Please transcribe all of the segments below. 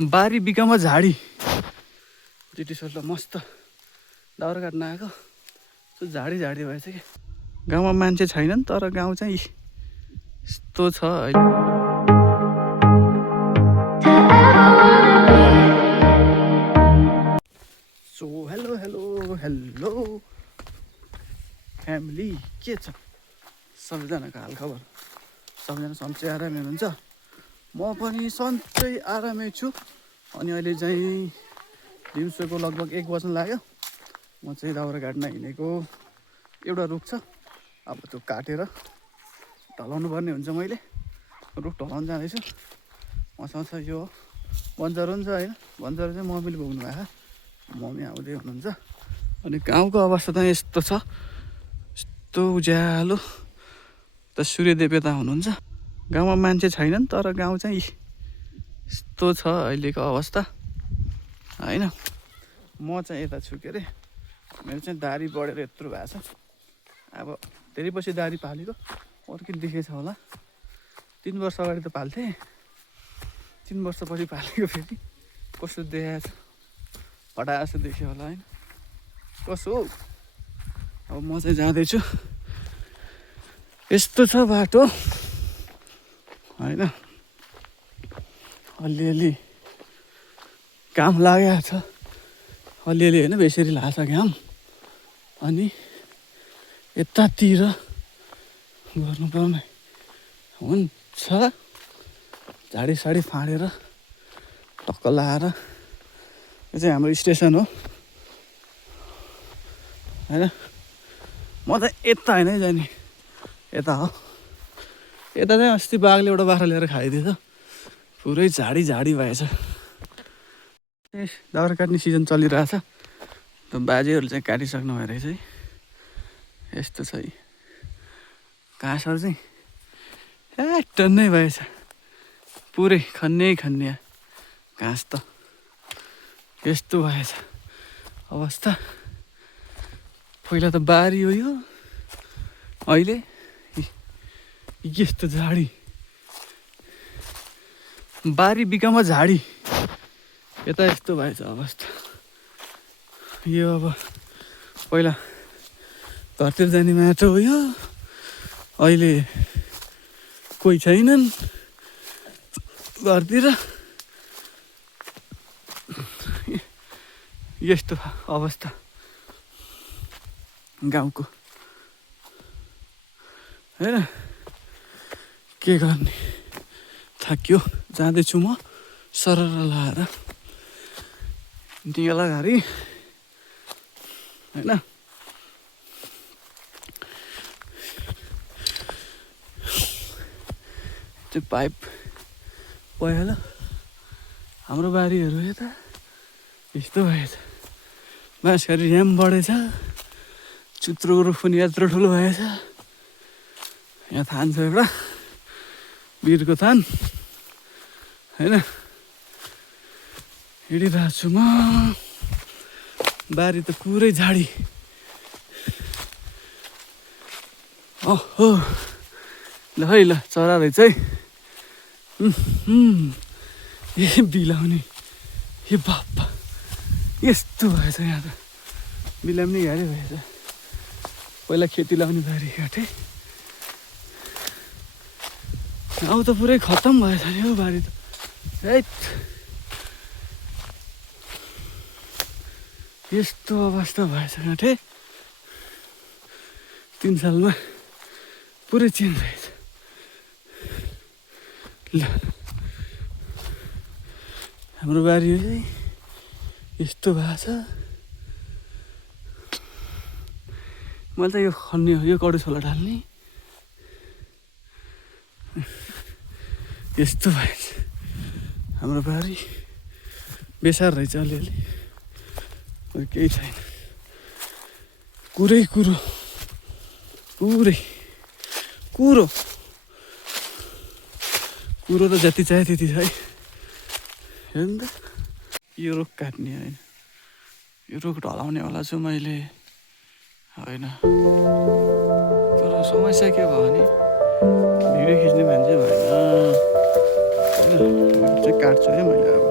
बारी बिगामा झाडी ब्रिटिसहरूलाई मस्त दाउरा काट्न आएको झाडी झाडी भएछ कि गाउँमा मान्छे छैनन् तर गाउँ चाहिँ यस्तो छ अहिले so hello hello hello family के छ सबैजनाको हालखबर सबैजना सन्चै आरामै हुनुहुन्छ म पनि सन्चै आरामै छु अनि अहिले चाहिँ दिउँसोको लगभग 1 बज्न लाग्यो म चाहिँ दाउरा काट्न हिँडेको एउटा रुख छ अब त्यो काटेर ढलाउनु पर्ने हुन्छ मैले रुख ढलाउन जाँदैछु मसँग यो बन्जर हुन्छ होइन बन्जर चाहिँ मम्मीले बोक्नु भएको मम्मी आउँदै हुनुहुन्छ अनि गाउँको अवस्था त यस्तो छ यस्तो उज्यालो त सूर्यदेव यता हुनुहुन्छ गाउँमा मान्छे छैनन् तर गाउँ चाहिँ यस्तो छ अहिलेको अवस्था होइन म चाहिँ यता छु के अरे मेरो चाहिँ दारी बढेर यत्रो भएको छ अब धेरै पछि दारी पालेको अर्कै देखेछ होला 3 वर्ष अगाडि त पाल्थेँ 3 वर्षपछि पालेको फेरि कस्तो देखाएको छ हटा जस्तो देख्यो होला होइन कसो हो अब म चाहिँ जाँदैछु यस्तो छ बाटो होइन अलिअलि काम लागेको छ अलिअलि होइन बेसरी लाग्छ घाम अनि यतातिर गर्नुपर्ने हुन्छ झाडी साडी फाँडेर टक्क लाएर यो चाहिँ हाम्रो स्टेसन हो होइन म त यता होइन है जाने यता हो यता चाहिँ अस्ति बाघले एउटा बाख्रा लिएर खाइदिएछ पुरै झाडी झाडी भएछ दाउरा काट्ने सिजन चलिरहेछ त बाजेहरू चाहिँ काटिसक्नु भएर चाहिँ यस्तो छ है घाँसहरू चाहिँ टन्नै भएछ पुरै खन्ने घाँस त यस्तो भएछ अवस्था पहिला त बारी हो यो अहिले यस्तो झाडी बारी बिगामा झाडी यता यस्तो भएछ अवस्था यो अब पहिला घरतिर जाने माटो हो यो अहिले कोही छैनन् घरतिर यस्तो अवस्था गाउँको होइन के गर्ने थाक्यो जाँदैछु म सरर लाएर दिएला घरि होइन त्यो पाइप पहिला हाम्रो बारीहरू यता यस्तो भएछ बाँसघारी ड्याम बढेछ चुत्रोको रुख पनि यत्रो ठुलो भएछ यहाँ थान छ एउटा वीरको थान होइन हिँडिरहेको छु म बारी त पुरै झाडी ओहो ल है ल चरा रहेछ है ए बिलाउने ए बाप्पा यस्तो भएछ यहाँ त बिलाउने गाडी भएछ पहिला खेती लाउने बारी काटेँ अब त पुरै खत्तम भएछ नि हौ बारी त है यस्तो अवस्था भएछ काटेँ 3 सालमा पुरै चेन्ज भएछ ल हाम्रो बारी चाहिँ यस्तो भएको छ मैले त यो खन्ने हो यो कडु छोला ढाल्ने यस्तो भएछ हाम्रो बारी बेसार रहेछ अलिअलि केही छैन कुरै कुरो त जति चाहियो त्यति छ है हेर्नु त यो रुख काट्ने होइन यो रुख ढलाउनेवाला छु मैले होइन तर समस्या के भयो भने भिडियो खिच्ने मान्छे भएन होइन चाहिँ काट्छु है मैले अब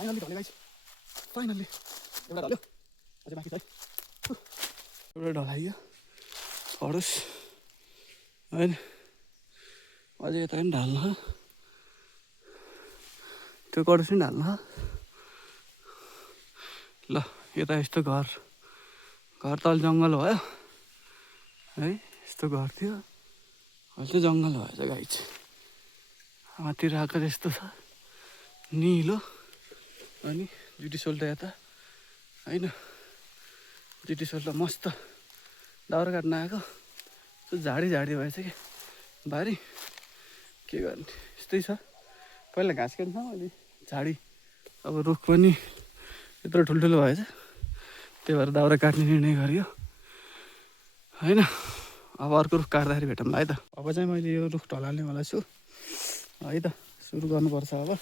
फाइनल्ली ढल्यो गाइस, फाइनल्ली एउटा ढल्यो, अझै बाँकी छ है। एउटा ढलाइयो पढोस् होइन, अझै यता पनि ढाल्नु त्यो कडोस पनि ढाल्नु ल। यता यस्तो घर तल जङ्गल भयो है, यस्तो घर थियो, अहिले चाहिँ जङ्गल भएछ गाइस। माथितिर आएको यस्तो छ निलो, अनि जुटी सोल्टा यता होइन, जुटी सोल्टा मस्त दाउरा काट्न आएको, त्यो झाडी भएछ कि बारी, के गर्ने यस्तै छ। पहिला घाँस काट्छ अहिले झाडी, अब रुख पनि यत्रो ठुल्ठुलो भएछ, त्यही भएर दाउरा काट्ने निर्णय गरियो होइन। अब अर्को रुख काट्दाखेरि भेटौँला है त। अब चाहिँ मैले यो रुख ढलाल्नेवाला छु है त, सुरु गर्नुपर्छ अब।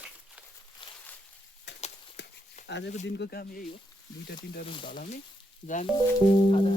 आजको दिनको काम यही हो, 2-3 रुख ढलाउने, जाने खाजा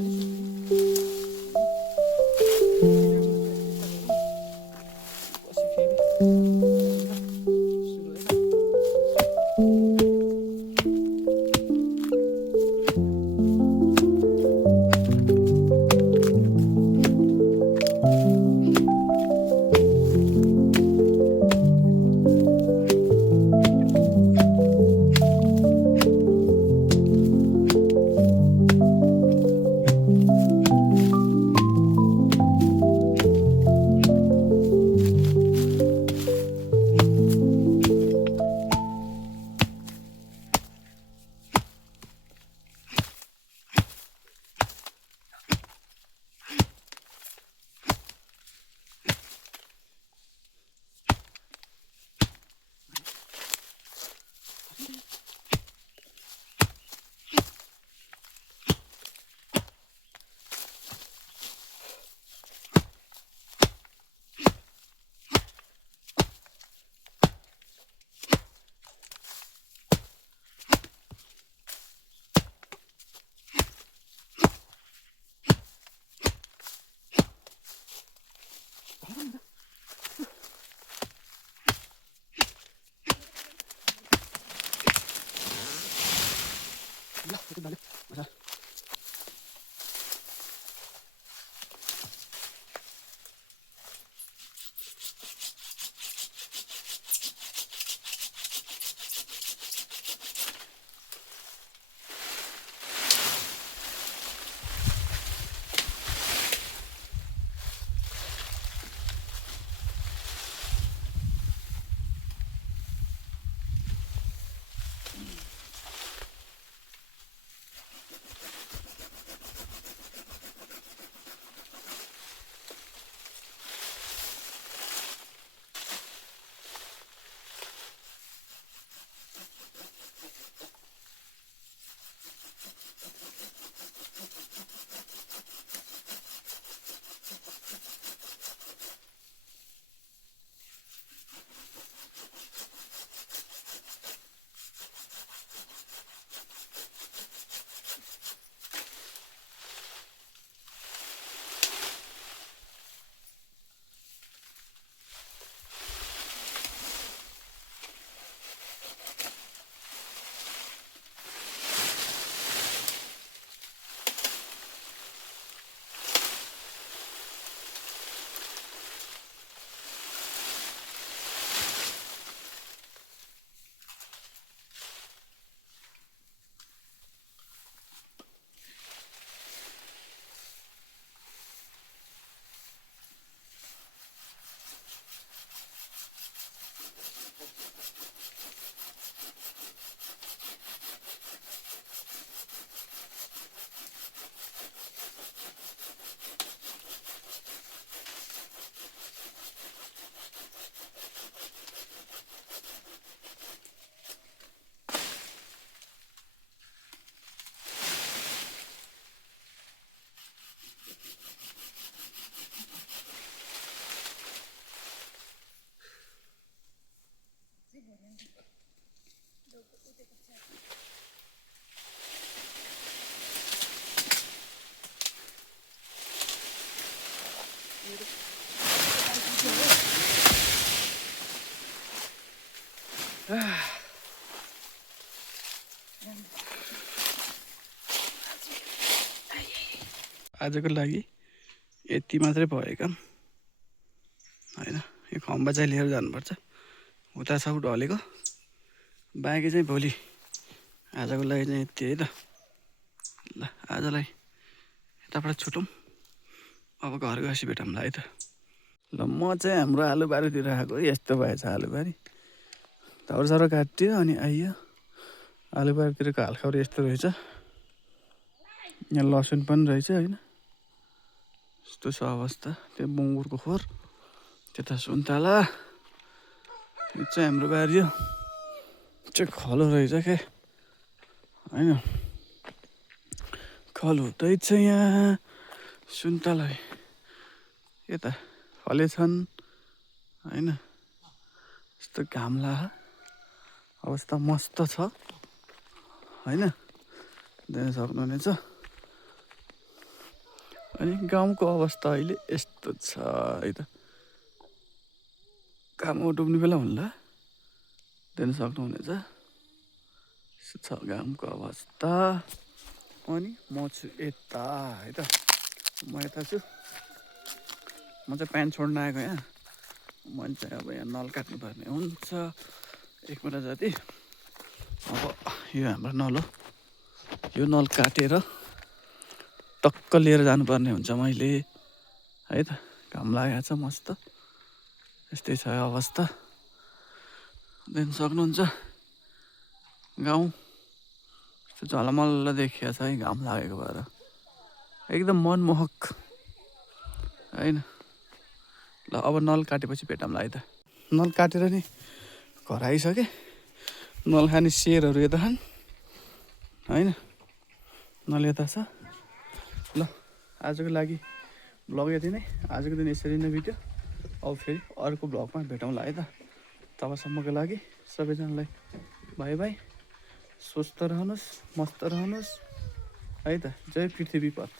आजको लागि यति मात्रै भयो काम होइन। यो खम्बा चाहिँ लिएर जानुपर्छ, उता छ ढलेको, बाँकी चाहिँ भोलि। आजको लागि चाहिँ यति है त। ल आजलाई यताबाट छुटौँ, अब घर गएपछि भेटौँला है त। ल म चाहिँ हाम्रो आलुबारीतिर आएको, यस्तो भएछ आलुबारी, धौरसरो काट्यो अनि आइयो। आलुबारीतिरको हालखबर यस्तो रहेछ। यहाँ लसुन पनि रहेछ होइन, यस्तो छ अवस्था। त्यो बुङ्गुरको खोर, त्यता सुन्तला, यो चाहिँ हाम्रो बारी हो। चाहिँ खलो रहेछ के होइन, खलो हुँदैछ यहाँ। सुन्तला यता फलेछन् होइन, यस्तो घाम लाग्यो, अवस्था मस्त छ होइन, देख्न सक्नुहुनेछ। अनि गाउँको अवस्था अहिले यस्तो छ है त। घाम डुब्ने बेला हुन्ला, देख्न सक्नुहुनेछ। यस्तो छ गाउँको अवस्था। अनि म छु यता है त, म यता छु। म चाहिँ प्यान्ट छोड्न आएको यहाँ। मैले चाहिँ अब यहाँ नल काट्नुपर्ने हुन्छ 1 मिटर जति। अब यो हाम्रो नल हो, यो नल काटेर टक्क लिएर जानुपर्ने हुन्छ मैले है त। घाम लागेको छ मस्त, यस्तै छ अवस्था, देख्न सक्नुहुन्छ। गाउँ यस्तो झलमल्ल देखिया छ है घाम लागेको भएर, एकदम मनमोहक होइन। ल अब नल काटेपछि भेटौँला है त। नल काटेर नि घर आइसकेँ। नल खाने सेरहरू यता खान् होइन, नल यता छ। ल आजको लागि ब्लग यति नै। आजको दिन यसरी नै बित्यो। अब फेरि अर्को ब्लगमा भेटौँला है त। तबसम्मको लागि सबैजनालाई बाई बाई। स्वस्थ रहनुहोस्, मस्त रहनुहोस् है त। जय पृथ्वी पथ।